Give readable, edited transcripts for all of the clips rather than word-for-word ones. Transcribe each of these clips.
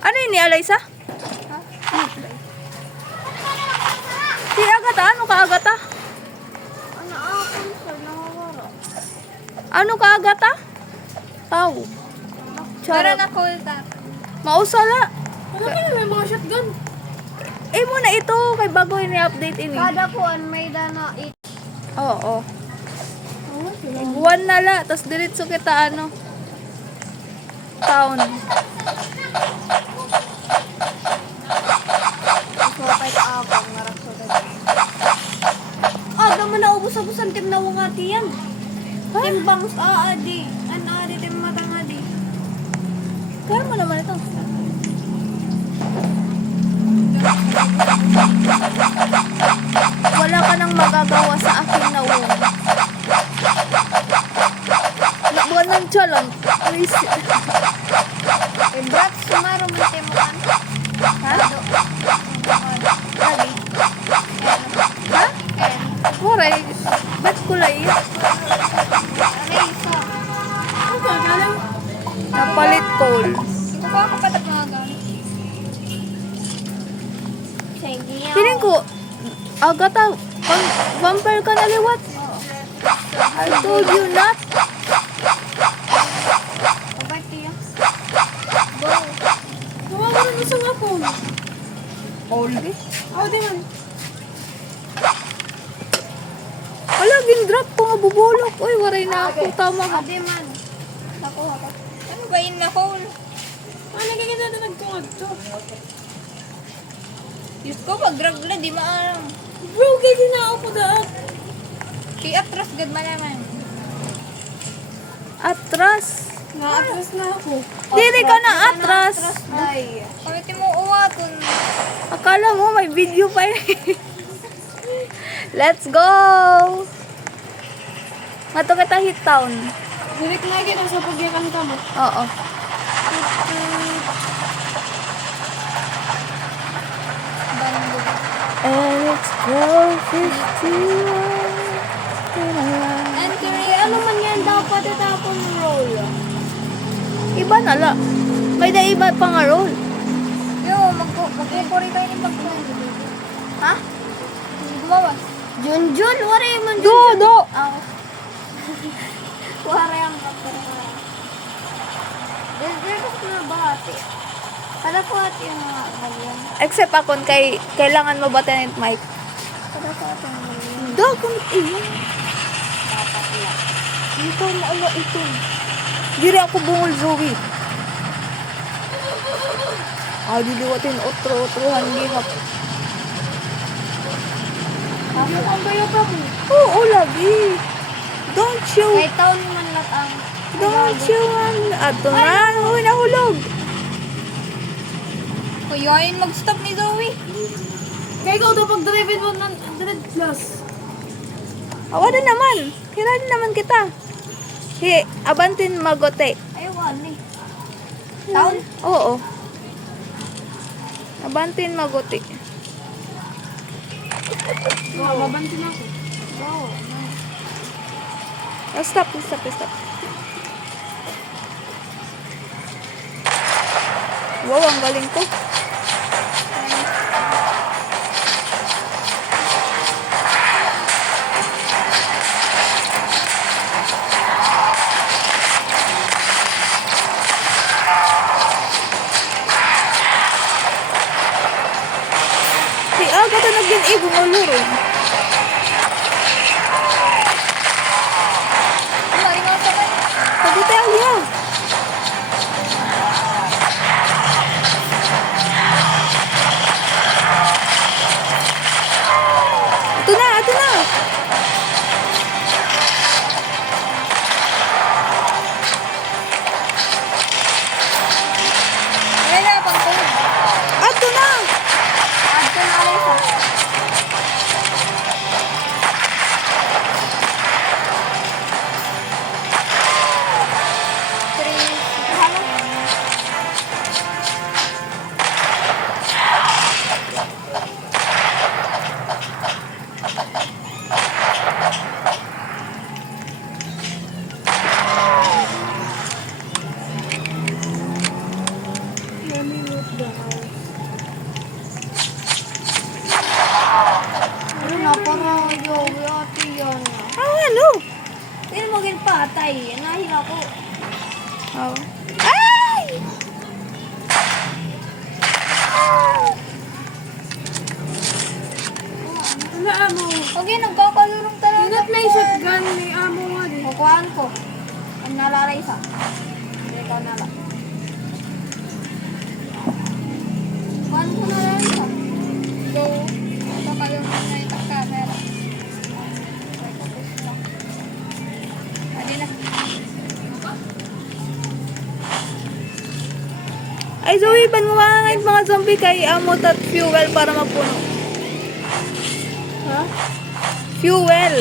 Ano yun ni Alaysa? Si Agata, ano ka Agata? Ano ako sa nakawara? Ano ka Agata? Tao. Para na call ka. Mausala. Ano kaya may mga shotgun? Eh muna ito, kay bago yun i-update ini. Kada kuan may dana it. Oo. Buwan na la, tas diretso kita ano. Town. Sopay ka ako, narakso ka dyan. Aga mo na ubos-ubusan tim na wangati yan. Tim bangs aadi. Ano adi tim matang adi. Kaya mo naman ito. Wala ka nang magagawa sa aking naong. Buwan ng chalon. Please. Eh brat, sumaro man tim mo kan. Ha? Lagi. Ha? Huray. Ba't kulay? Reysa. Ano ka, galang? Napalit coal. Ito ko ako patak mga gamit. Sige yan. Piling ko, Agata, vampire ka na liwat. I told you not. Babay tiyo. Go. Nawawa na sa nga po. Lagi. Oh, di man. Wala, gin-drop ko nga bubulok. Uy, waray na ako. Tama ka. Adi man. Nakuha ka. Ano ba yun na hole? Ano kaya na nagtungad to? Diyos ko, pag-drag na, di maalam. Bro, kaya na ako daan. Kaya atras gad malaman. Atras. Na-atras na ako. Dili ka na atras. Ay. Kami mo uwakon. Akala mo may video pa yun. Let's go! Mato kita hit town. Direct na kita sa pagyakan ka mo. Oo. And it's 12:51. Entry, ano man yan dapat itapon ng roll? Iba na la. May na iba pa nga roll. Yo, magkukuri tayo ng pagkain. Ha? Gumawas. Junjun, wala yung man Do, do. Ako. Wala yung kapara. Dito ko na bahati. Para po at yung mga ganyan. Except akon kay kailangan mo ba tayo mic? Para po at yung ganyan. Do, kung iyon. Dapat lang. Ito na ala ito. Diri ako bungol Zoe. Diliwatin otro-otrohan gihap. Yung ang bayo pa mo. Oo, lagi. Don't you, Kahit taon man lang ang... don't you, ato na, uy, nahulog. Kuya, yun mag-stop ni Zoe. Kaya ikaw daw pag-drive mo ng 100 plus. Awa na naman. Kailan naman kita. Abantin magote. Ay, wala eh. Taon? Oo. Abantin magote. Mabantin ako. Wow. Stop. Wow, ang galing ko. Si Aga ka naging gumulurong. Mari mo sa kanya. Sabi tayo niya. Ito na. Ay, na, pang tulog. Ito na. Adto na alay sa. patay. Nahil ako. Oh. Ay! Ano amo? Okay, nagkakalurong talaga. Hindi may shotgun, may amo nga din. Kukuhaan ko. Ang nalala isa. Hindi ikaw nala. Kukuhaan ko nalala isa. Go. Ito kayo na yung camera. Adi na. Ay, Zoe, ban mo mga mga zombie kay amot at fuel para mapuno. Ha? Fuel.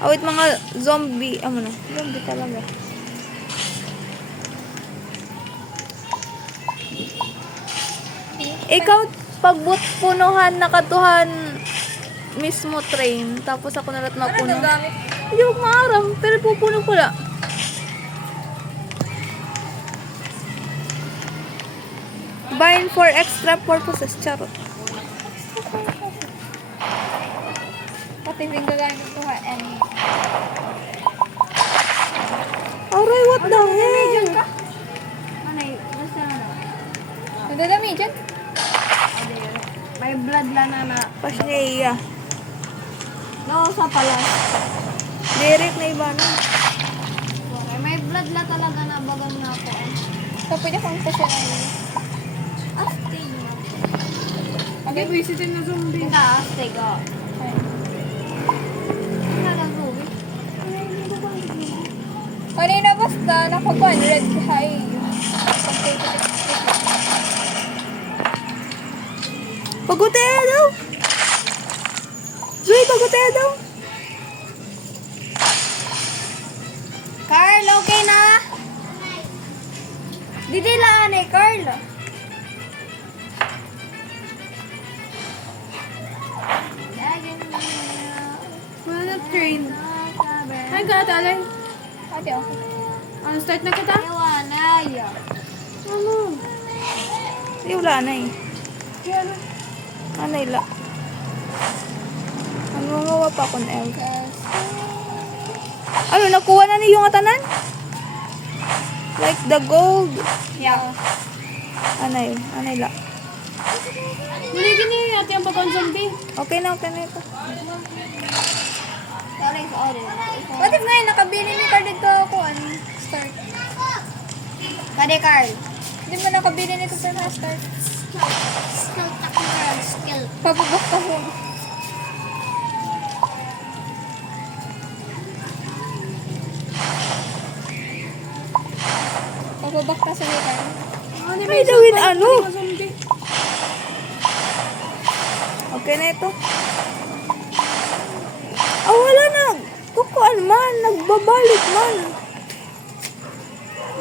Awit mga zombie. Amo na. Zombie talaga. Ikaw, pagbut punuhan, nakatuhan mismo train. Tapos ako nalat mapuno. Hindi ko maaram, pero pupuno ko lang. Bind for extra purposes. Charot. Pati rin gagamit ko ha. Aray, what the hell? Anay, basta na. Nagdadami dyan? May blood lang na. Pasneya. No, sa palas. Derek na iba na. Okay, may blood lang talaga na bagang na ako. So, pwede kong pasyanan. Astig na. Okay. Visitin na zombie. Hindi, astig oh. Kanina basta, naka-100 high. Pagutaya daw! Zoe, pagutaya daw! Carl, okay na? Didilaan eh, Carl. Wala train. Ay, kanatalay. Ate, okay. Start na kita? Iwanay. Ano? Hindi, wala na eh. Yan. Anay la. Ano mga pa kon el? Ano, nakuha na niyo yung atanan? Like the gold. Yeah. Anay la. Hindi gini ate ang pagkon zombie. Okay na ito. Sorry, sorry. What if ngayon, nakabili ni Carl dito ako, start. Kade, Carl. Hindi mo nakabili nito sa start. Skill, Carl. Skill. Pabubok ka mo. Pabubok ka sa ni Carl. Ay, gawin ano? Okay na ito. Ah, wala na. Kukuan man. Nagbabalik man.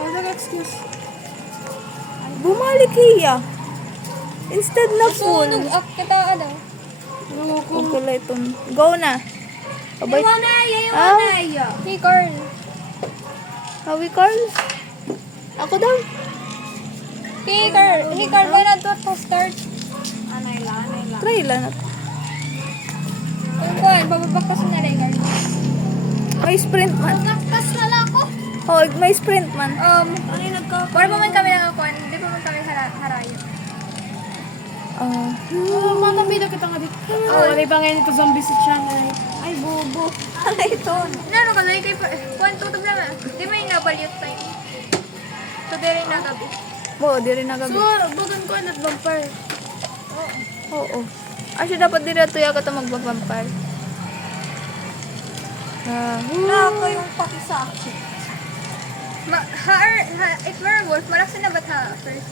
Wala excuse. Bumalik hiya. Instead na full. Sunog kita ano? Okay lang ito. Go na. Abay. Iwanay, Ah. iwanay. Hey, Carl. Hawi, Carl. Ako daw. Hey, Carl. Hey, Carl. Why not to start? Anay lang. Try lang na. Yung kuhan, bababak ka sa naray, Carl. May sprint man. Nagkas na lang ako. Oh, may sprint man. Ano yung Para pa man kami nakakuhan, hindi pa man kami harayo. Mga pila kita nga dito. Oh, di ba ngayon ito zombie si Shanghai? Ay, bobo. Ano ito? Ano ka, kay kuhan tutog lang ah. Di ba yung nabalyot tayo? So, di rin nagabi. Oo, di rin nagabi. So, bagan ko at vampire. Oo. Actually, dapat din nato yaga ito magbabampire. Naka yung paki sa akin. If werewolf, malaki na ba't ha first?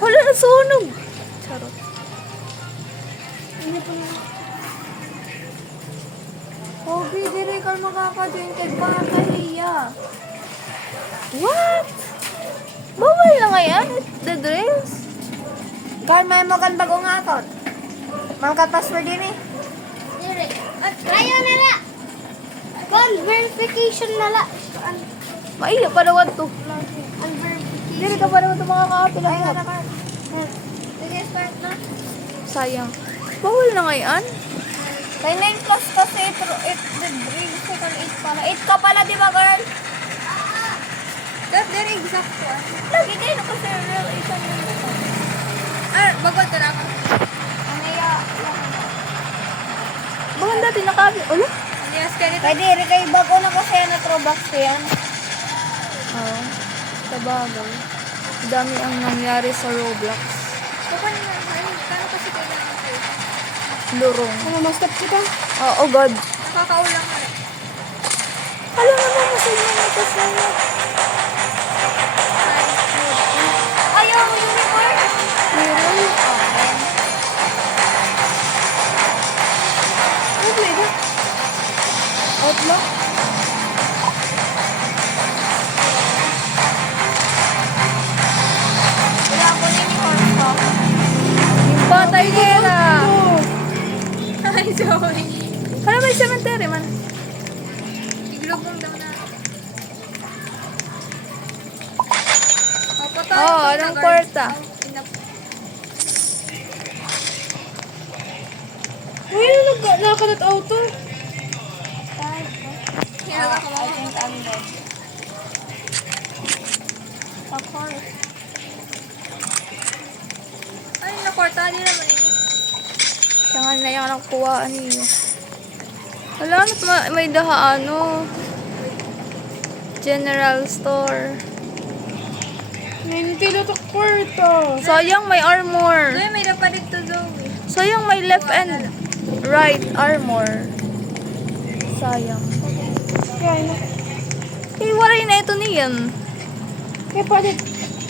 Wala na sunog. Charot. Hindi pa na. Pogi, dire ka makaka-jointed pa kahiya. What? Bawal na nga yan? The dress? Carl, may magan bagong account. Mangkat password din eh. Dire. Ayaw na la. Carl, verification na la. Maiya pa daw ito. Unverification. Hindi ka pa daw ito mga kapila. Ay, nga na, Carl. Sige, start na. Sayang. Bawal na nga yan? Kay 9 plus kasi, pero it the dream total 8 pala. 8 ka pala, di ba, girl? That's very exact po. Lagi din ako sa relation mo. Bagod ka na ako. Ano ya? Baka dati nakabi. Ulo? Yes, pwede rin kayo bago na kasi yan na throwback ko yan. Oo. Sa bagay. Dami ang nangyari sa Roblox. Paano kasi kailangan kayo? Lurong. Ano, ma-stop kita? Oh God. Nakakaulang ka rin. Alam naman mo sa inyo ito sa inyo. Ayaw, unicorn! Meron. Ano ba ito? Outlook. Wala ko na unicorn ko. Yung patay nila. Ay, sorry. Alam may cemetery man. Iglobong daw na. Patay. Oo, anong kwarta? Uy, nakalat auto. I think I'm dead. Of course. Ay, nakwarta din naman eh. Siya nga na yung nakukuhaan niyo. Wala na may daha ano. General store. Nintilo to kwarta. Sayang may armor. Doon, may dapat dito daw. Sayang may left and right armor. Sayang. Kaya na. Eh, waray na ito niyan. Kaya pwede.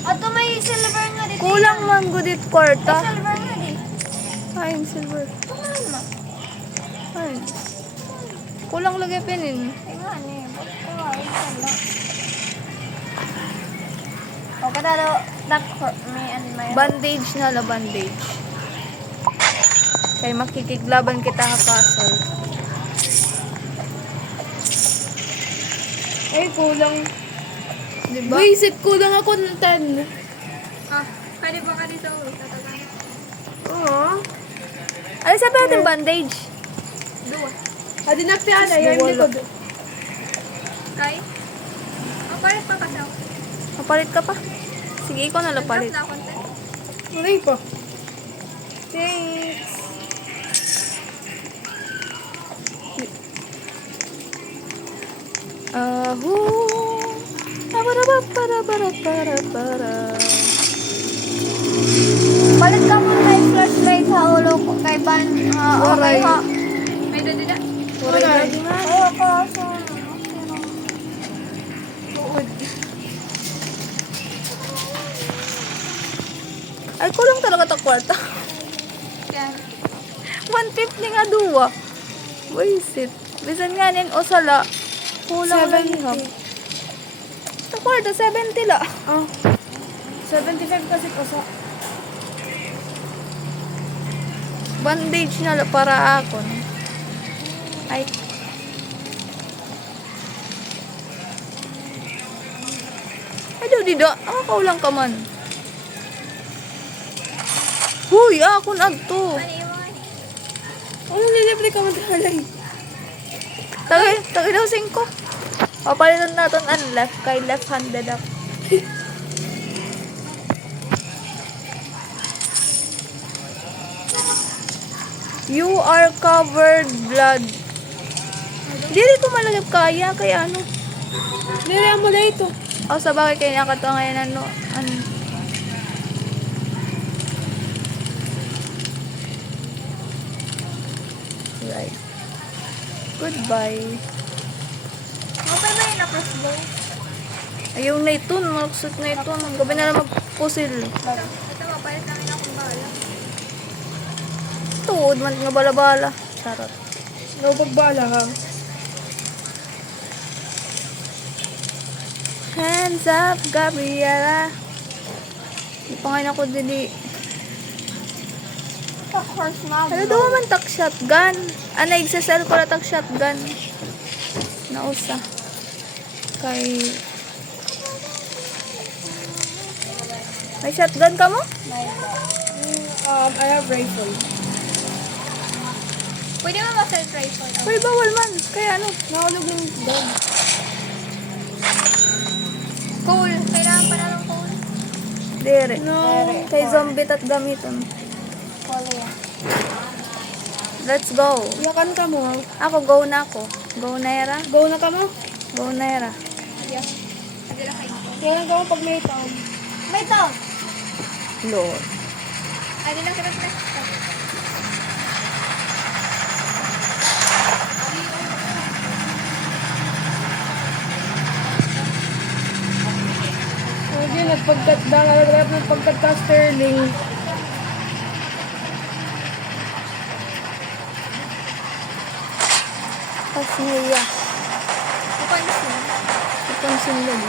Ato may silver nga dito. Kulang man gudit kwarta. Silver nga dito. Ayun, silver. Ano mo? Ayun. Kulang lagi pinin. Ay nga ni. Ba't ko ay sala. O kada daw. May and may. Bandage na la, bandage. Kay makikiglaban kita nga castle. Ay kulang. Diba? Buisit kulang ako ng 10. Pwede ba ka dito? Tatagan. Oo. Ano sabi natin bandage? Dua. Adi na piana, yan Wala. likod. Kay? Palit pa kasi ako. Mapalit ka pa? Sige, ikaw na lang palit. Na konti. Malay pa. Thanks. Para. Palit ka muna yung flashlight sa ulo ko kay Ban. Okay Alright. ha. May dada. Waray na din nga. Oo, kaso. Ay, kulang talaga ta kwarta. Yan. 150 nga duwa. Buisit. Bisan nga nin o sala. Kulang lang 70. hap. Ta kwarta, 70 la. Ah. 75 kasi ko sa... Bandage na la para akon. Ay. Ay, di da. Kulang ka man. Huy, akon agto. Ano yun? Ano nilibre ka maghalay? Tagay daw 5. Papalitan natin ang left. Kay left-handed ako. You are covered blood. Dili ko malagap kaya. Kaya ano. Nire mo na ito. O sa bagay kaya nakato ngayon ano. Right. Goodbye. Okay ba yun na crossbow? Ayaw na ito. Maksot na ito. Gabi na lang magpusil. Ito, mapalit namin akong bahala. Tuod man nga bala-bala. Charot. No, pagbala ha. Hands up, Gabriela. Di pa ngayon ako dili. Of course na. Ano daw man tak shotgun? Ano, igsasell ko na tak shotgun. Nausa. Kay... May shotgun ka mo? I have rifle. Pwede mo ma-surprise ko. Uy, bawal man. Kaya ano? Nahulog ng dog. Cool. Kailangan pa na ng cool. Dire. No. Kay zombie at gamiton. Cool yan. Let's go. Yakan ka mo. Ako, go na ako. Go na era. Go na ka mo. Go na era. Yeah. Hindi na kayo. Yakan ka mo pag may taon. May to. Lord. Ano lang kita sa Okay, nagpagkat ka Sterling. Pasniya. Papansin. Ipansin lang.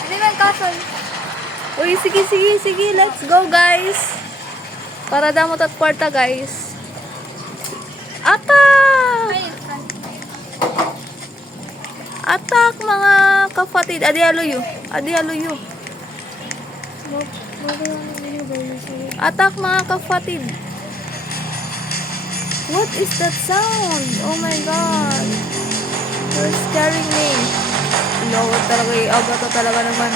Hindi man castle. Uy, sige. Let's go, guys. Para damot at kwarta, guys. Attack! Ay, front. Attack, mga kapatid. Adi haluyo. Attack, mga kapatid. What is that sound? Oh my god. You're scaring me. Lord, talaga Agata talaga naman.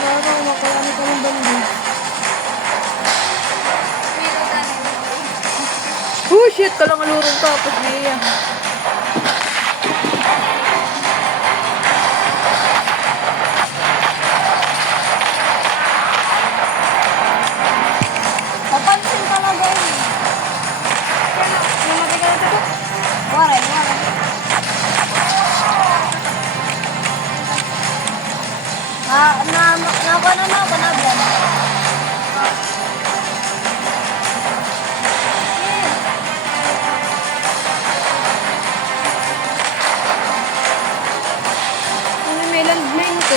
Baka makulani ka ng bandage. Meron tayo. Oh shit, kalang alurong tapos niya. Papansin talaga yun. Namatay ka na ito? Waray. Ano may landmine ko.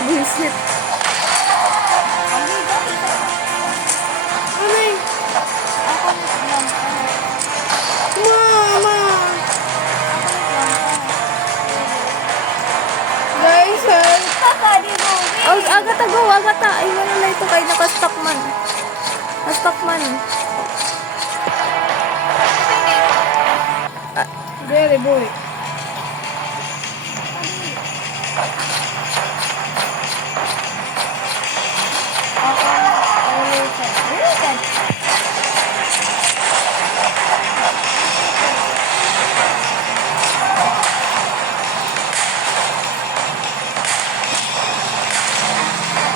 Bullshit. Ano eh? Mama! Guys, help! Agata, go, Agata. Ay, wala na ito kay naka-stock man. Na-stock man. Very boy.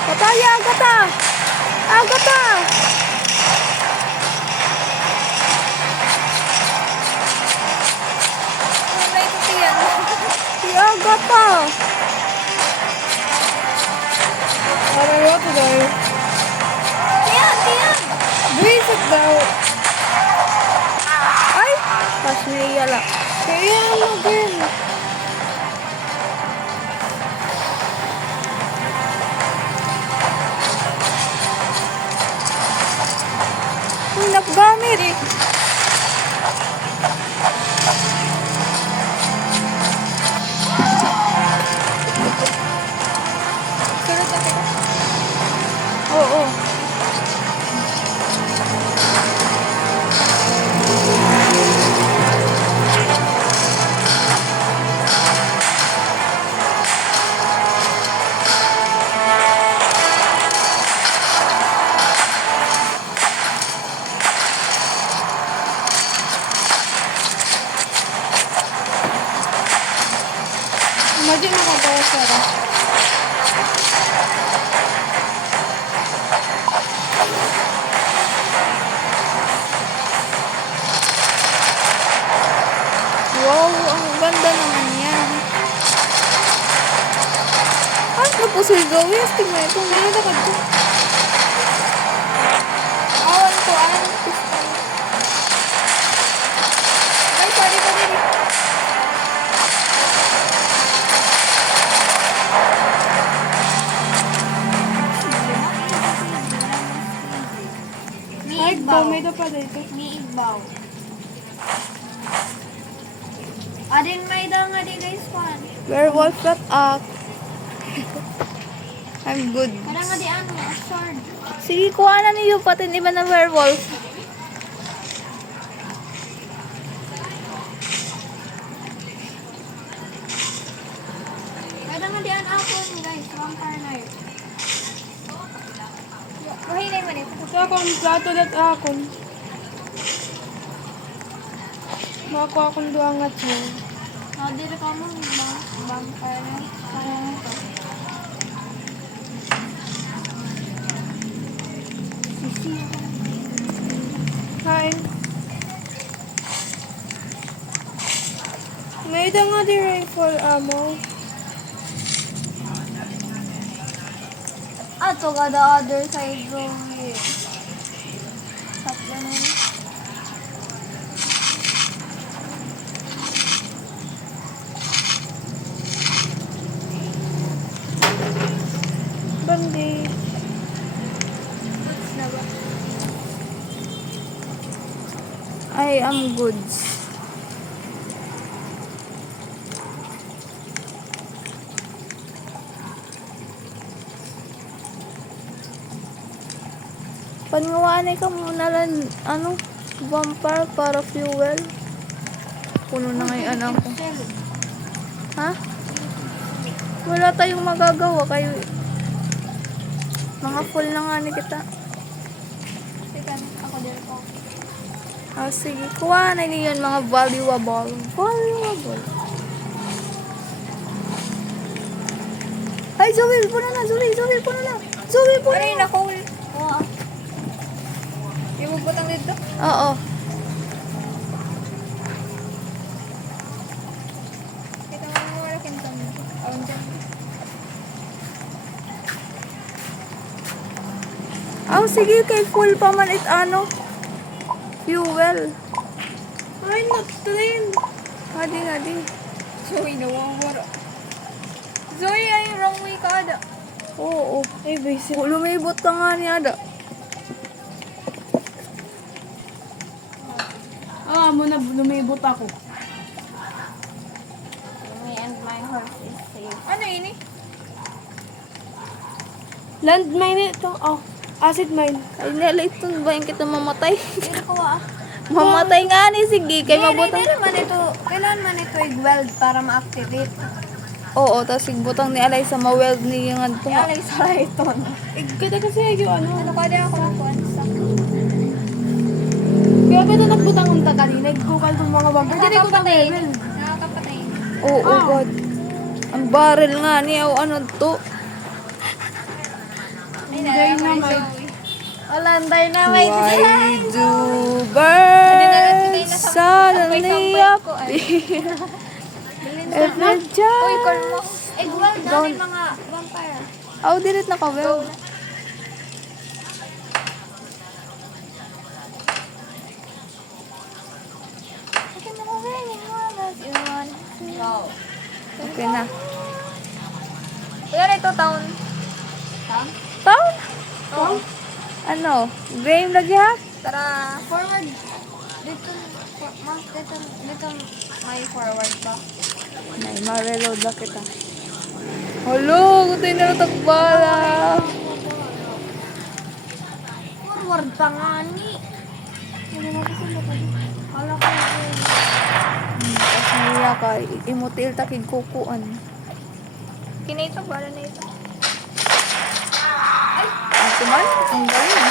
Pataya, Agata! Agata! Si Agata! Parang wato daw. Visit daw. Ay! Pas niya lang. Kaya ano din? Uy, napgamit. Oo. Imagine nakagawa siya. Wow, ang ganda naman yan. Ay, napusoy gawin. Tingnan mo ito. Ano na ka to? Awan ko, Ay, sorry. Ay, Igbaw. may pa dito. Ni Igbaw. Adin may daw nga di guys pan. Werewolf got up. I'm good. Parang nga di ano, sword. Sige, kuha na niyo pati iba na werewolf. Parang nga di ano ako guys, vampire knife. Mahilay man ito. Ito ako ang plato dat akon. Makakuha akong duangat mo. Dito ka mo, vampire knife. Parang ito. Sisi. Hi. May ito nga di rifle ammo. Ato ka the other side room. Shotgun eh. Bandi. Goods na ba? I am goods. Pangawanay ka muna lang, ano, vampire para fuel. Puno na ngayon anak ko. Ha? Wala tayong magagawa kayo. Mga full na nga ni kita. Teka, ako din po. Ah, sige. Kuha na niyo yun, mga valuable. Valuable. Ay, Zoe, puno na, Zoe, puno na. Zoe, puno Ay, na. nako. Oo. Yung magbutang dito. Oo. Kita mo mo wala kintang. Awan dyan. Oh, sige, kay full pa man it ano. Fuel. Ay, not train. Hadi. Zoe, nawawara. Zoe, ay wrong way ka ada. Oo. Ay, basic. Lumibot ka nga ni Ada. Ah, muna lumibot ako. Me and my horse is safe. Ano ini? Landmine ito. Oh, acid mine. Ay, nila ito ba yung kita mamatay? Dito ko ah. Mamatay nga ni, sige. Kay mabutang. Hindi man ito. Kailan man ito i-weld para ma-activate. Oo, tapos butang ni Alay sa ma-weld ni yung ano. Alay sa ito. Kada kasi yung ano. Ano ka din ako ng kuwan sa... Kaya kada nagbutang ang tagali. Nagkukal itong mga vampire. Dili ko Nakakapatay. level. Nakakapatay. Oo, God. Ang barrel nga ni, o ano to. Ay, dynamite. Walanday na may Why do Adinagad birds sila na suddenly appear? Every Uy, time. call mo. Weld na rin mga vampire. Oh, dilit na ka-weld. Wow. Okay na. Kuya, ito town. Town? Town? Oo. Ano? Game lagi ha? Tara, forward. Dito, dito may forward pa. May ma-reload na kita. Halo, kutay na tagbala. Forward pa nga ni. Kala ko Tapos naiya ka, imutil takig kukuan. Kinito, bala na ito. Ito man, ang galing.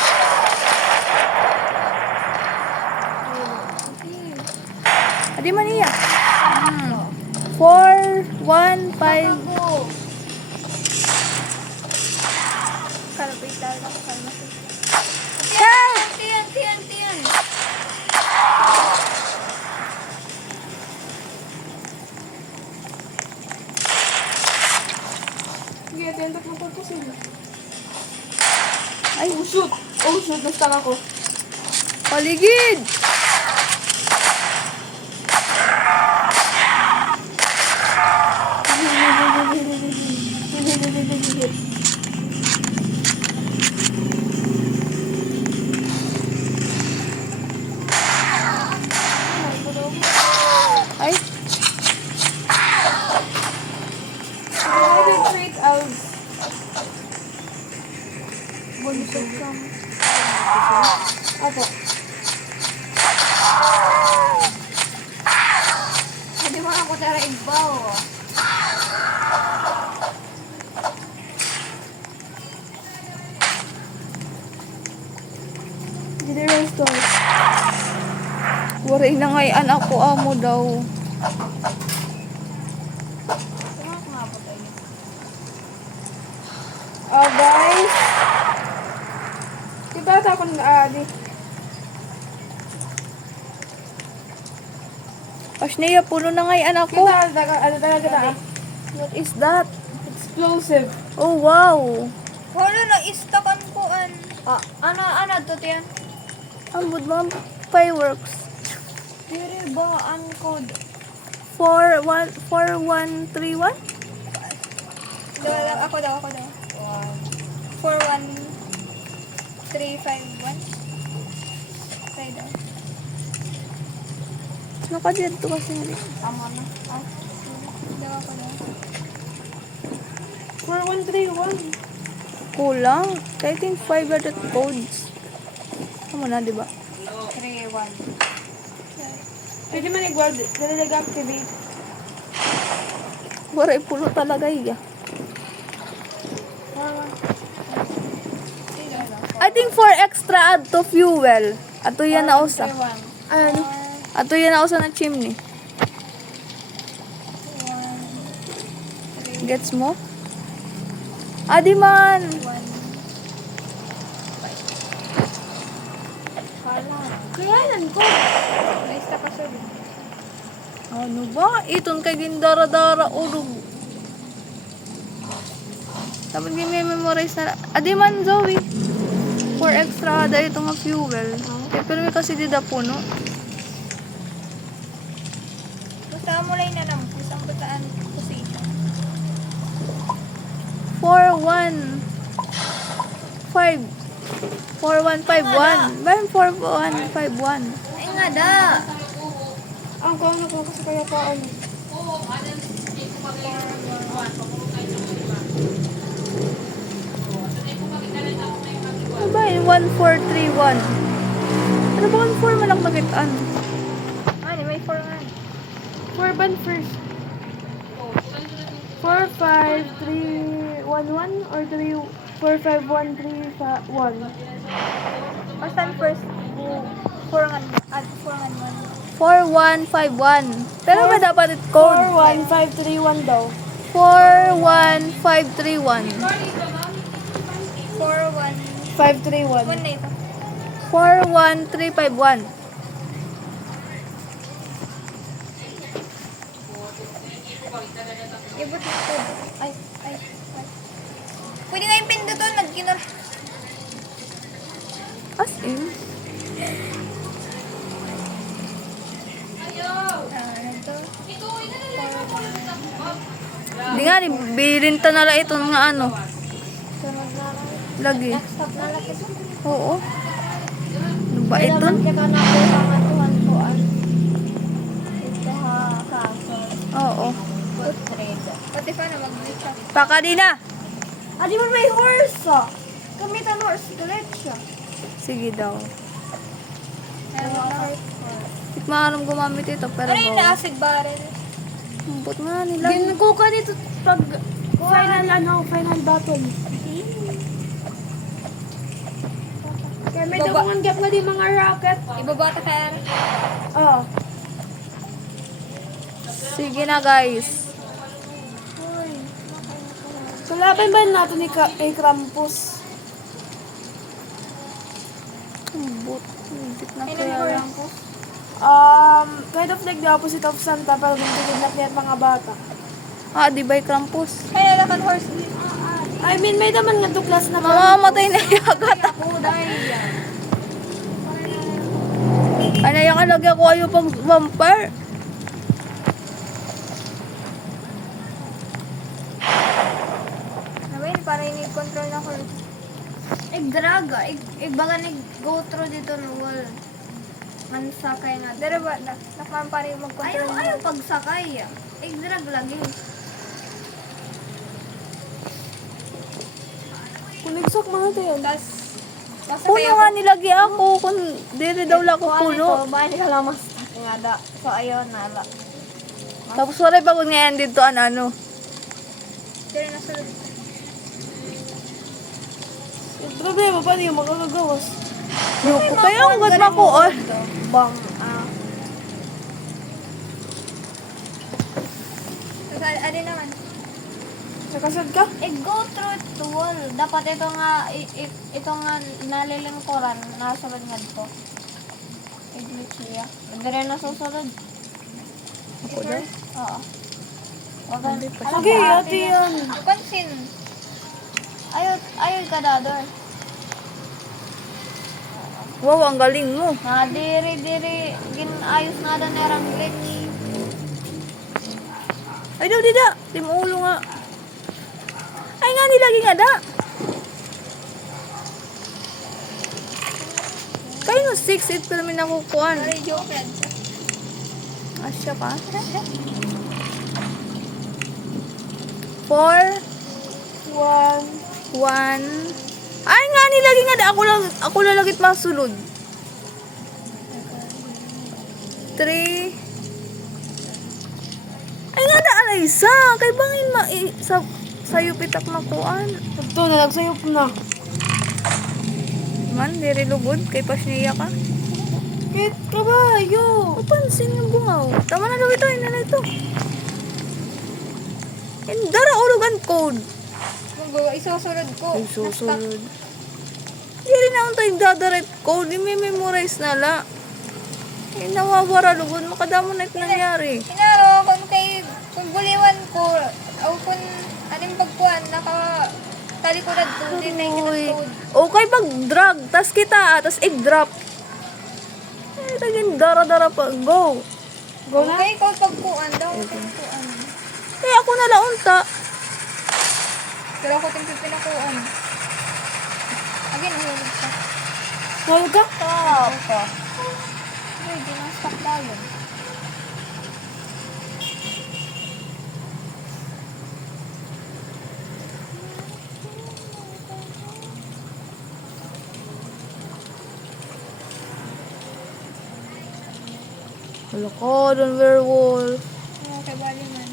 Adi man iya. 4, 1, 5. Ako. Kalapit lang sa mas. Tiyan. Sige, tentak mo po sila. Ay, Oh, shoot! Oh, shoot! Nagtaka ko. paligid! Ay, Aray na ngay anak ko amo daw. Guys. Diba sa akong di? Asneya, puno na ngay anak ko. Ano talaga na? What is that? Explosive. Oh, wow. Wala na, istakan ko an. Ano to tiyan? Ang good mga fireworks. Dire ba ang code? 4131? Ako daw. 41351. Try daw. Nakadyan to kasi hindi. Tama na. Ako daw. 4131. Kulang. I think 500 codes. Tama na, di ba? 3-1. Pwede man i-guard. Dali nag-activate. Waray puno talaga iya. I think 4 extra add to fuel. Ato yan na usa. Ano? Ato yan na usa na chimney. Gets mo? Adi man. Kaya yan ko. Naista ka sir. Ano ba? Iton kay gindara-dara ulog. Dapat may memorize na. Adi man, Zoe. 4 extra ada ito nga fuel. Pero may kasi di da puno. Basta mo lang na lang. Isang bataan position. 4151. Bakit 4151? Ay nga da. Ang kung ko kasi kaya pa ano. Ano ba yun? 1431. Ano ba kung 4 malang magitaan? Ano, may 4 nga. 4 ban first. 45311 or 45131. Basta first. 4 nga. Add 4 nga 4151. Pero ba dapat it code? 41531 daw. 41531. 4-1. 531. 1 na ito. 41351. Ibot na ito. Ay. Pwede nga yung pinduton. Nagkinor. As in? Ito. Di nga, bilinta na lang ito nga ano. Sunod na lang. Lagi. Next stop na lang ito. Oo. Ano ba ito? Tsaka na po mga tuwan-tuwan. Ito ha, kaso. Oo. Good trade. Pati pa na mag-reach up. Baka di na. Di mo may horse ah. Gamitan horse. Galit siya. Sige daw. Horse. Tikmaram gumamit ito, pero Ano yung acid barrel? Ambot nga nila. Ginagawa ka dito pag final battle. Kaya may Baba. dakungan gap nga di mga rocket. Ibabata kaya rin. Oh. Sige na, guys. Kalaban ba natin ni Krampus? Ambot. Hindi na Ay, kaya lang. ko. Kind of like the opposite of Santa pero gintigidnap niya at mga bata. Ah, di ba yung Krampus? Kaya lakan horse. I mean, may naman nga tuklas na Mamamatay na yung agad. Ako dahil yan. Ano yung alagay ko ayaw pang vampire? Namin, para yung control na horse. Drag ah. Baga go through dito no wall. Mansakay nga. Pero ba, nakman pa rin mag-control. Ayaw pagsakay ah. Drag lagi. Kunigsak mga tayo. Tas Puno nga nilagi ako kung dili daw lang ko puno. Bali ka lang mas nga da. So ayun nala. Tapos wala pa kung ngayon dito ano. Pero nasulod. Yung problema, paano yung makakagawas? Yuko kaya ang gad makuon. Bang Ano naman? Nakasad ka? Go through the wall. Dapat ito nga nalilingkuran. Nasunod nga ito. I-glitch siya. Hindi rin nasusunod. Ako daw? Oo. Hindi pa siya. Okay, ate yan. Pansin. Ayaw ka dador. Wow, ang galing mo. Diri. Ginayos na doon erang glitch. Ay daw, dida. Timulo nga. Ay nga, nilagi nga da. Kayo no 6, 8 pa namin nakukuhan. Sorry, joke yan. Asya ka? 4, 1. 1. Ay nga, nilagi nga da. Ako lalagit masulod. 3. Ay nga da, Alaysa. Kay bangin sayo pitak makuan. Ito, nalagsayop na. Man, diri lugod. Kay pasniya ka. Kit, kabayo. Pansin yung bungaw. Tama na daw ito. Ina na ito. Dara ulugan code. Isusunod ko. Ay, susunod. Hindi rin akong tayo dadaret code. Hindi may memorize na la. Eh, nawawara lugod. Makadamo na ito nangyari. Inaro, kung buliwan ko, o kung anong pagkuhan, talikuran ko, din na yung Uy. code. Okay, pag drag. Tas kita, tas i-drop. Eh, tagin dara-dara pa. Go. Go na? Okay, ikaw pagkuhan daw. Pagkuhan. Eh, ako na launta. Pero ako ting pinakuhan. Again, hulog ka. Nalog ka? Stop. Uy, di na stop lalo. Wala ko, doon werewolf. Okay, bali man.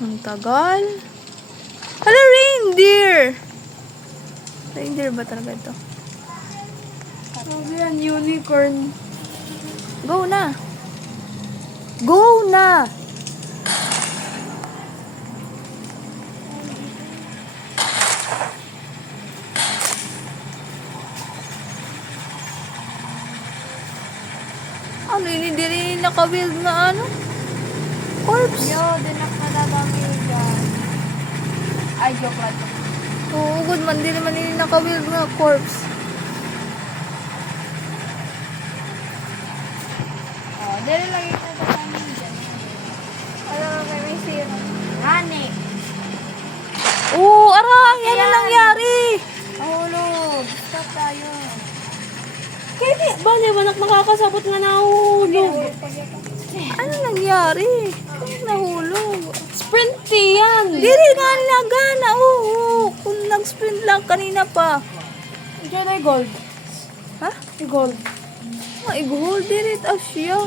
Ang tagal. Hala, reindeer! Reindeer ba talaga ito? Ano yan, unicorn. Go na! Go na! Ano yun? Hindi rin nakabuild na ano? Corpse? Yo, dinak nadadami yun dyan. Ay, joke lang. Oo, good man. Hindi naman yun nakabuild na corpse. Oh, dali lagi na dadami yun dyan. Alam mo, may zero. Honey. Oo, arang! Yan ang nangyari! Mahulog. Stop tayo. Kaya di, bali, wanak nakakasabot nga nahulog. Ano nangyari? Ano nahulog? Sprinty yan. Diri nga nagana, oo. Kung nag-sprint lang kanina pa. Diyan ay gold. Ha? Ay gold. Ay, gold dirit asya.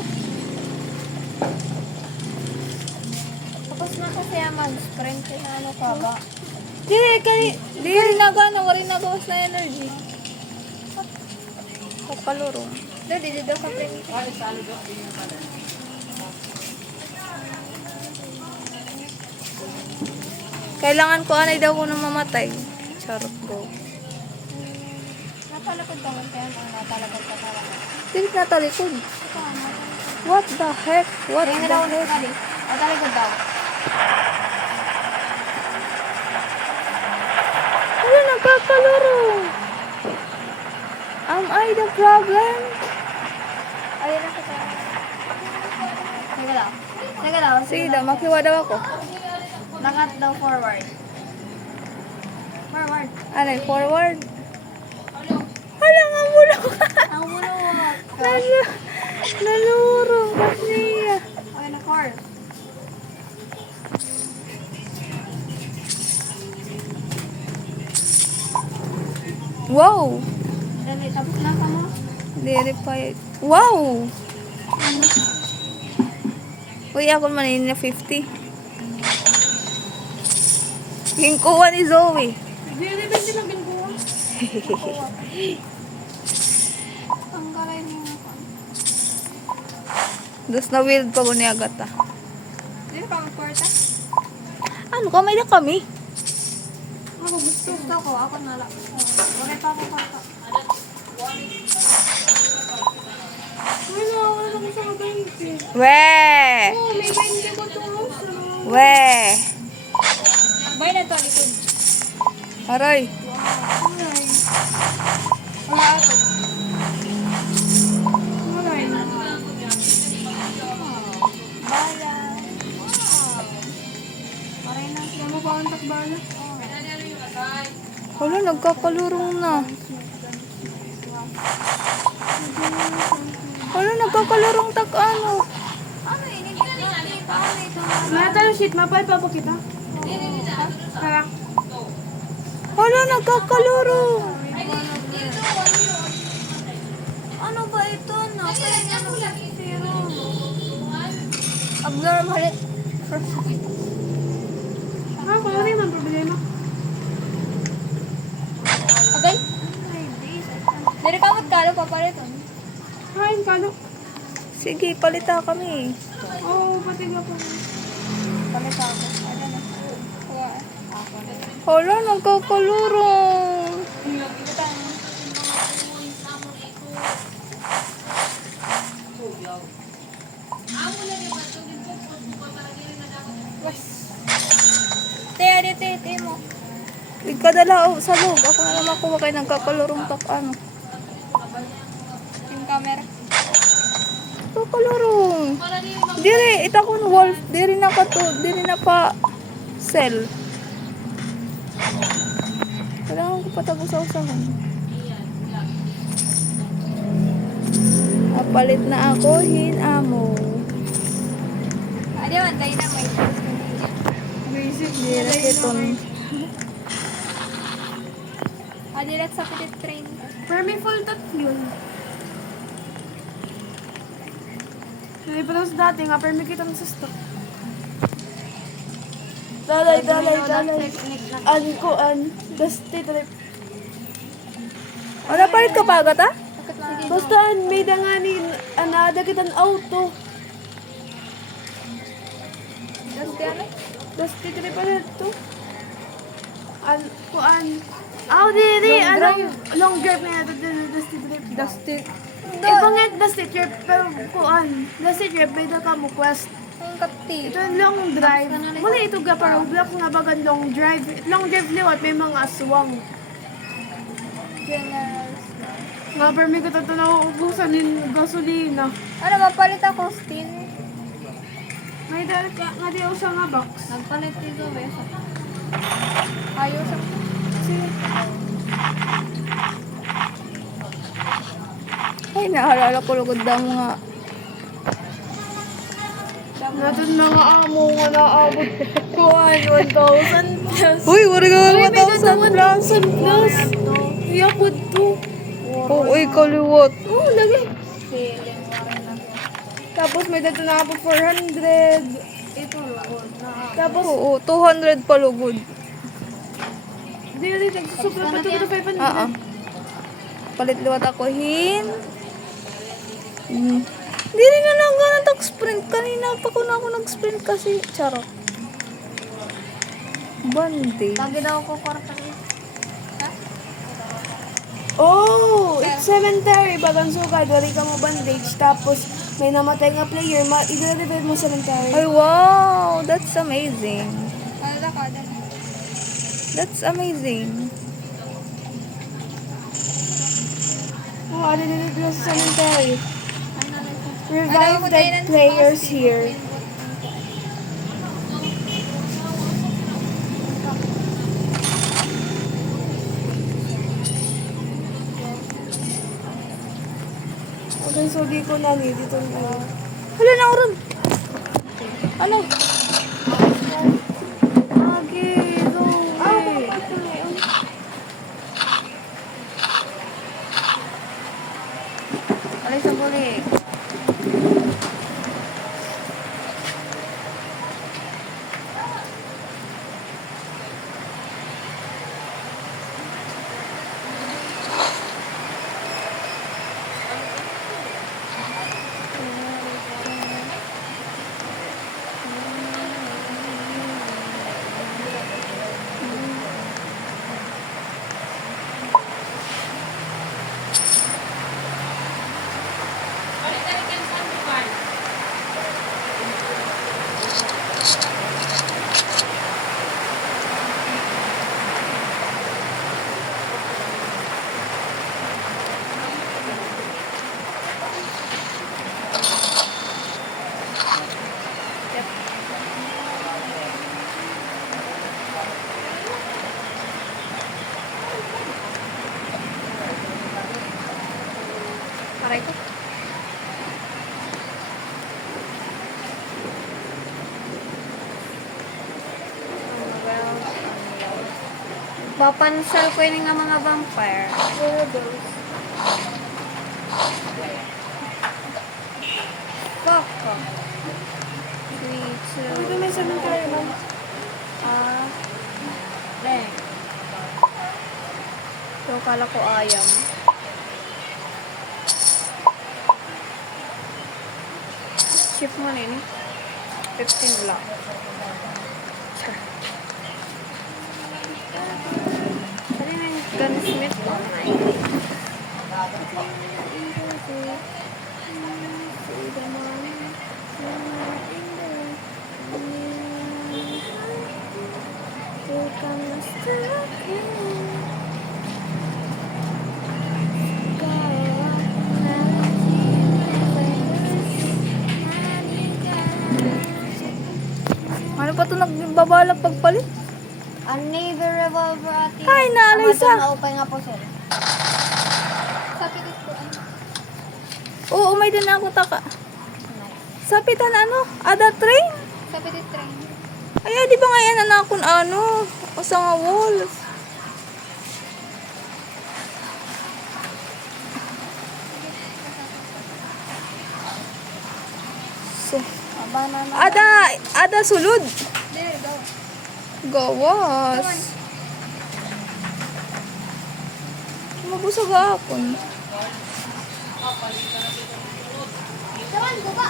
Tapos na kasi mag-sprint na ano ka ba? Diri nagana, wari nagawas na energy. Kapalurong. Dali, dito ka print. Kailangan ko anay daw ko nang mamatay. Charot ko. Natalakad ka man kaya ang natalakad ka talaga. Diri natalikod. What the heck? What Kaya the na daw heck? dali. Natalakad daw. Ano nagkakalurong? Am I the problem? Ayun na kita. Teka daw. Sige daw, makiwa daw ako. Nakat daw forward. Forward. Anay, forward. Hala nga mula ka. Ang mulawak ka. Nalurong kasi niya. Okay na forward. Wow! Dali, tapos na ka mo. Diri pa yun. Wow! Uy, ako man na 50. Lingkuha ni Zoe. Hindi lang ginagawa. Ang galing mo. Das na weird pa ko ni Agata. Hindi pa magporta. Ano, kamay na kami. Ako gusto ko. Ako nala. Wala pa ako porta. Ay, nawawala ako sa kabayin. Weh! Oh, may 20 ko tulong sa... Weh! Bay na to, likod. Aray. Alay. Wala ako. Alay. Bala. Paray na. Alam mo pa ang takbala? Wala, nagkakalurong na. Wala, nagkakalurong ano. Ano yun? Hindi pa ako ito. Mata ng sheet mapa, ipapakita. Tara. Wala, nagkakalurong. Ano ba ito? Zero. Abnormal. Ah, kung ano yung problema? Okay? Dari ka magkalo pa pala ito. Kain ka, no? Sige, palita kami. Oo, pati nga po. Palit ako. Ano na? Wala, nagkakalurong. Te mo. Ikadala sa loob. Ako na lang makuha kayo nagkakalurong ano. Yung camera. Nagkakalurong. Diri, itakon wolf. Diri na pa cell. Kailangan ko patagos sa usahan. Papalit na ako, hinamo. Adi man tayo na may Basic. Diri na kiton. Adi lang sa pilit train. Pero may full tat yun. Hindi pa lang sa dati nga, pero may kita sa stock. Dalay. An ko, dusty trip. Ano, palit ka pa agad, ha? Basta may danganin, dagitan auto. Dusty ano? Dusty trip ano ito? Di. Long drive na ito, dusty trip. Dusty. Ibangit dusty trip, pero dusty trip, may ka mo quest. Ang kapti. Ito long drive. Muna ito ga parang block nga bagan long drive. Long drive liwat, may mga aswang. General. Nga pero may katato na uubusan din gasolina. Ano, mapalit ako steel. May dahil ka, nga di ako sa nga box. Nagpalit dito, besa. Ayos ako. Ay, naalala ko lugod daw nga. Natin na nga amo nga naabot ko 1,000 plus. Uy, wala ka Ay, may 1,000 1,000 plus. Iyapod to. Uy, kaliwat. Oo, lagi. Feeling mo rin na. Tapos may dito na ako 400. Ito, lagod na. Tapos, Oo, 200 palugod. di nagsusupra pa to 500. Palit liwat ako, Hindi rin na lang ganun tag-sprint. Kanina pa ko na ako nag-sprint kasi. Charot. Bandi. Lagi daw ako kwarta rin. Ha? Oh, it's cemetery. Bagang suka, dari ka mo bandage. Tapos, may namatay nga player, i-revive mo cemetery. Ay, wow! That's amazing. Ano na ka? That's amazing. Oh, ano dito sa cemetery? Ano na ito? Revive dead players here. Okay, so di ko na dito na. Hala na oron. Ano? Okay, go away. Alis ang bulik. aray ko. Papansal ko yun nga mga vampire. Fuck. 3, 2, Dito may cemetery man. Dang. So, kala ko ayam. Chip mo na yun. 15 lang. Sure. Ano na yung gunsmith ko? Ano pa ito nagbabalak pagpalit? A navy revolver at Ay, naalay sa. Maupay nga po, sir. Sa pilit ko. Oo, may din ako taka. Sa pitan ano? Ada train? Sa pilit train. Ay, di ba nga yan anakon ano? O sa nga walls. So, Banana. ada sulod. There, go. Gawas. Mabusog ako. Saman, buka.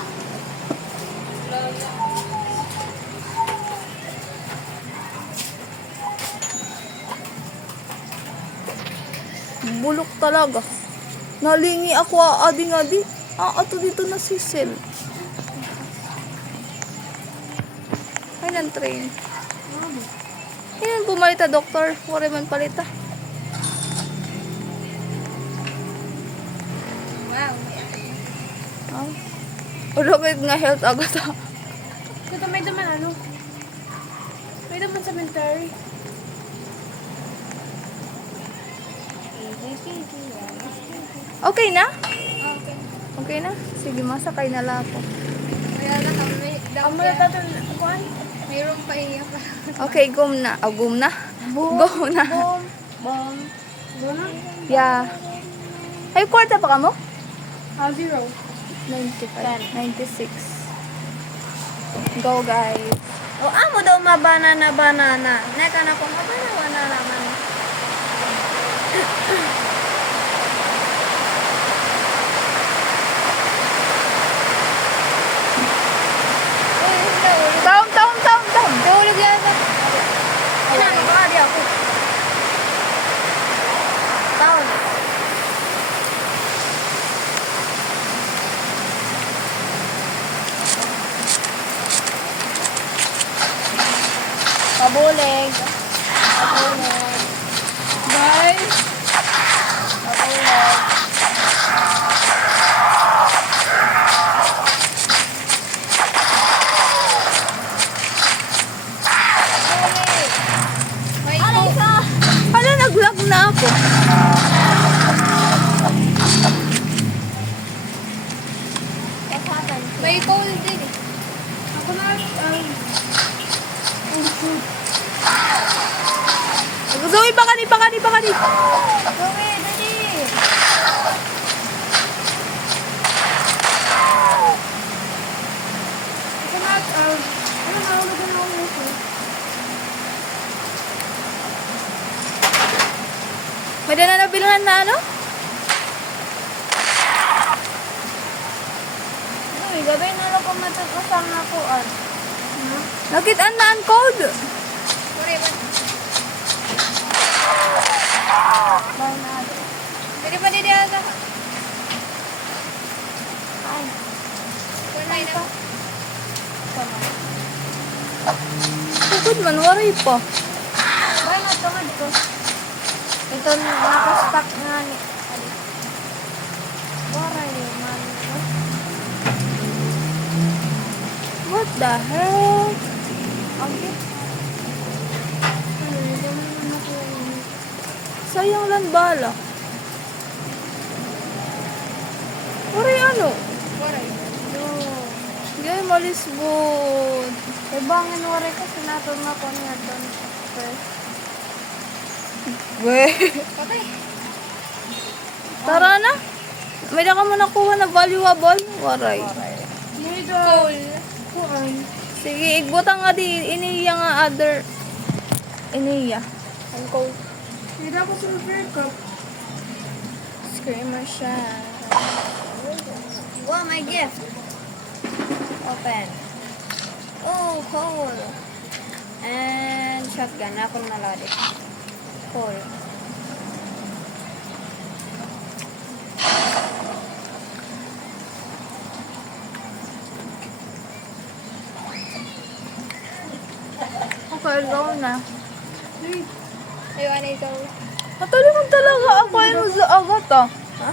Bulok talaga. Nalingi ako adi-adi. Ato dito na si Sel. Ay, ng train. Yan, pumalita, doktor. Wala man palita. Wow. Ulapit nga health agad ha. Dito may daman ano? May daman cemetery. Okay na? Okay. Okay na? Sige, masakay na lang ako. Kaya na kami. Ang mga taton, kuhan? Mayroon pa iya pa. Okay, gum na. Gum na? Go na. Bom. Doon Yeah. Ay, kwarta pa ka mo? 0. 95. 96. Go, guys. O amo daw mabanana. Neka na ko mabanana naman. Taom. Tulog yata. Ina, mabakali ako. Taon. Pabulig. Guys. Pabulig. May Hala, nag-vlog na ako. May cold din eh. Ako na, Zoe, pakani. Gawin, dali. ako na, ano na, ako na ako nito. May dana na bilhan na ano? Uy, gabi na lang kung matapasang ako. Nakitaan na ang code. Sorry, ba? Bye na. Pwede pa din ata. Ay. Wala na. Tukod man, waray pa. Bye na ito nga dito. Ito nakastock nga ni. Waray man. What the heck? Okay. Sayang lang bala. malisbon. Ibangin wari ko, sinatod na ko niya doon. First. We. Patay. Tara na. May na ka mo nakuha na valuable. Waray. May Cool. kuan. Sige, igbutan nga di. Iniya nga other. Iniya. Ang cool. May ako silver cup. Screamer siya. Wow, my gift. Open. Oh, cool. And shotgun. Ako na lari. Cool. Okay, go na. Ayun, ikaw. Natalikod talaga ako. Ay mo sa agat ah. Ha?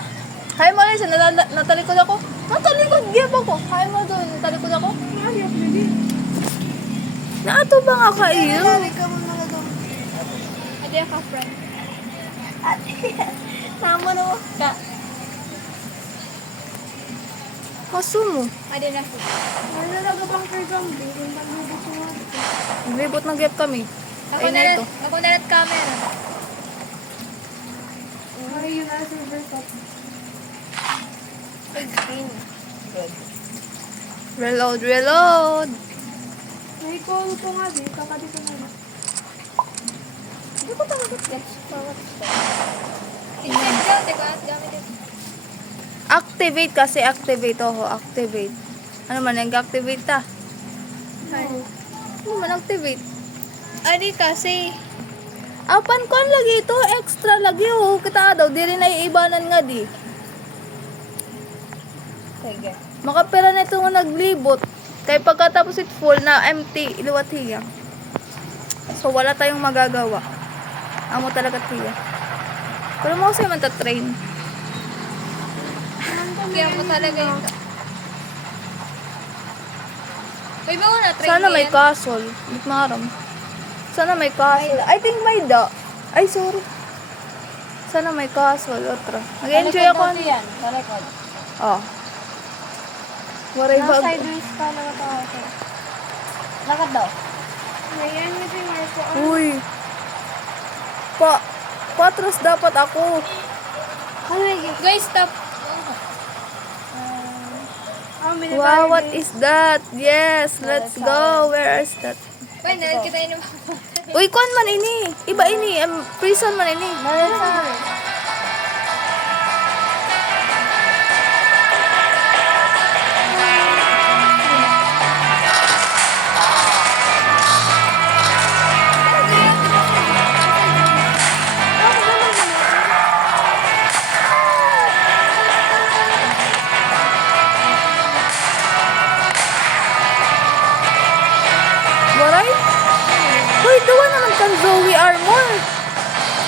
Kaya mo Lisa, natalikod ako. Natalikod, give ako. Kaya mo doon, natalikod ako. Ayok, hindi. Naato ba nga kayo? Nalari ka mo na doon. Adi ka, friend. Tama na Ka. Kaso mo. Adi na po. Nalalaga bang kay Gambi? Kung naglubot ko nga. Naglibot ng gap kami. Ako Ay na na ito. Ako na rin camera. Ay, yun na silver cup. 16. Good. Reload, reload. May call ko nga din. Kakadito na lang. Hindi ko talaga get. Tingnan ka. Teka, gamit ito. Activate kasi, activate. Oho, activate. Ano man, nag-activate ta? Ano man, activate. Adi kasi. Apan kon lagi ito, extra lagi oh. Kita daw, di rin naiibanan nga di. Sige. Makapera na ito nga naglibot. Kaya pagkatapos it full na empty, iliwat hiya. So wala tayong magagawa. Amo talaga tiya. Pero mo kasi man ta-train. Kaya mo talaga ito. Uy, ba na train Sana may yan? castle. Bit maram. Sana may castle. I think may da. Ay, sorry. Sana may castle. Otra. Mag-enjoy ako. yan. Talikod. Oh. Waray Nasa bag. sideways ka lang ito ako. Lakad daw. Ngayon, may finger ko. Uy. Patras dapat ako. Guys, stop. May Wow, what is that? Yes, let's go. Where is that? Uy, nalit kita yun. Uy, kuan man ini. Iba ini. Prison man ini. Nalit sa akin. Waray? Uy, duwa naman kang Zoe armor.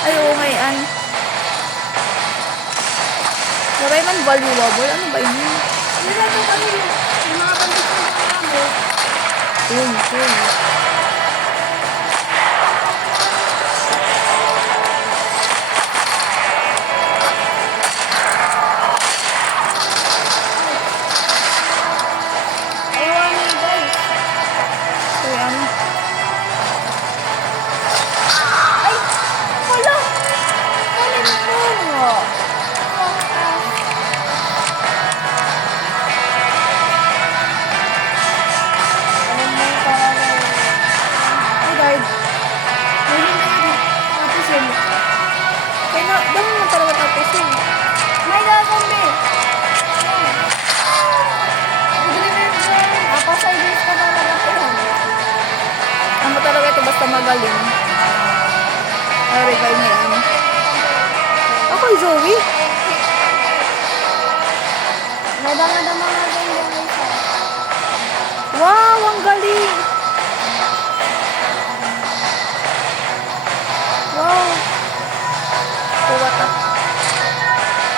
Ay, oo ngayon. Waray man valuable. Ano ba ini? Nila ko kami yung mga kondisyon ko namin. Uy. Ayaw ni guys. Uy, ano? Ay! Wala! Galing mo! Alam mo yung parang Ay, guard. Hindi na yun. Tapos yun. Kaya na, dami na talaga tapos yun. may gagambi. Apa sideways ka talaga po. Ano talaga ito basta magaling. Ay, revive niya yan. Ako, Zoe. Madama-dama na din yung isa. Wow, ang galing. Wow. Kuwat up.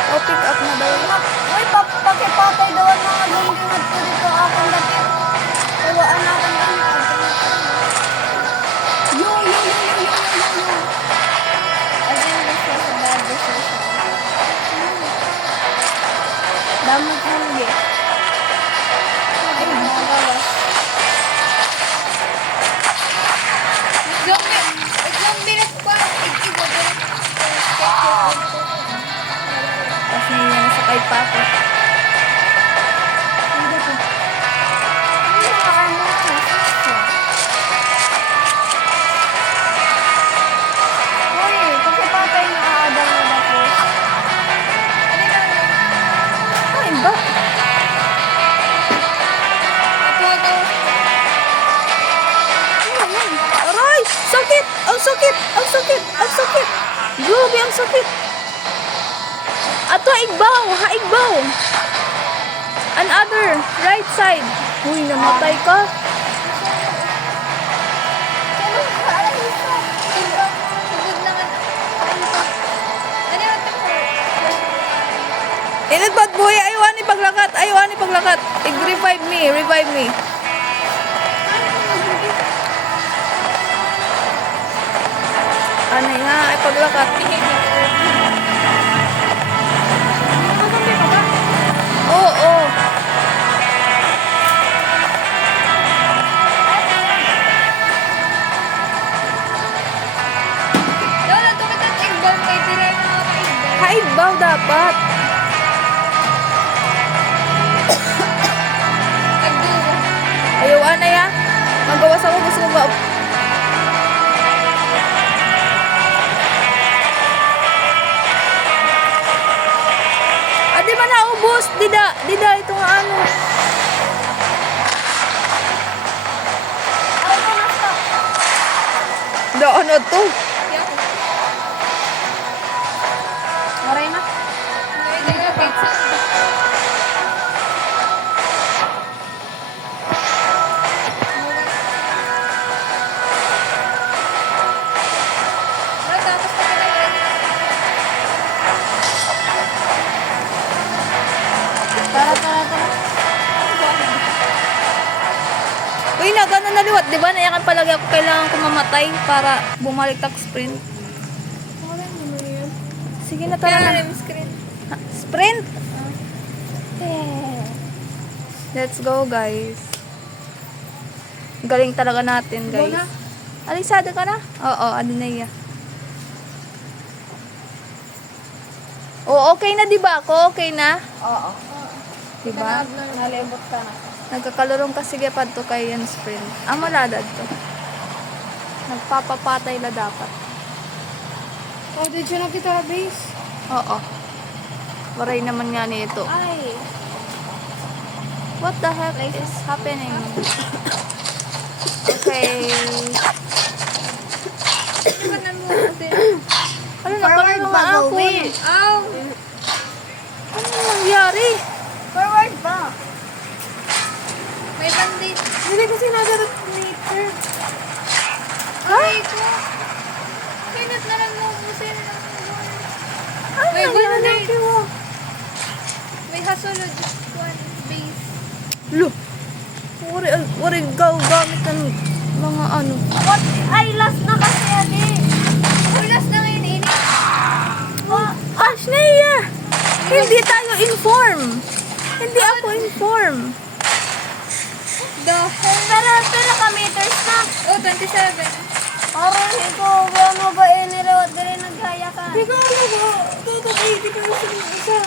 Oh, pick up na daw. Uy, pakipatay daw ang mga ganggingat ko dito. Akong dati. Iwaan natin din. Yo. Again, this was a bad decision. Damot ng gift. Ay, mga gawas. Sakay pa ako. Uy, kasi patay na aadang na ako. Ay, ba? Aray! Sakit! Ang sakit! Ang sakit! Ang sakit! Grabe, ang sakit! Ato, haigbaw! Haigbaw! Another! Right side! Uy, namatay ka! Inadbad buhay! Ayaw ni paglakat! Ayaw ni paglakat! I-revive me! Revive me! Anay nga, ay paglakat. Oo, oo. Lola, ito kita tigbaw kay Tiray na mga kaigbaw. Haigbaw dapat. Nagdugo. Ayaw, anay ha. Magawas ako, gusto ko ba? Di ba naubos? Dida, ito nga ano. Ako ko na stop. Daan na to. Maray na. Hindi na pizza. Tapos na pinag Tara. Uy, na, gano'n naliwat. Di ba nayakan palagi ako kailangan ko mamatay para bumalik tak sprint. Sige na, tara na. screen. Ha, sprint? Let's go, guys. Galing talaga natin, guys. Go na. Alisada ka na? Oo, ano na iya. Oh, okay na, di ba ako? Okay na? Oo. Diba? Nalibot ka na. Nagkakalurong kasi gapad to kay yan sprint. Amo ladad to. Nagpapapatay la dapat. Oh, did you na kita base? Oo. Waray naman nga nito. Ay. What the heck is happening? Okay. Di ba namuha Ano nakalurong nga ako? Ow! Ano nangyari? Forward ba? May bandit. Hindi kasi nadarot later. Ay ko. Minute na lang mo ubusin ng Ano May nangyari? bandit. May hasulod. One base. Lo! Wari gamit ng mga ano. What? Ay, last na kasi ate. Oh, last na ngayon ini. Ashley! Hindi tayo inform. Hindi ako inform. The hell? Pero ka-meters na. Oh, 27. Aron, ikaw, ano ba nilawat ka rin naghaya ka? Ikaw, ano ba? Total 80% isa.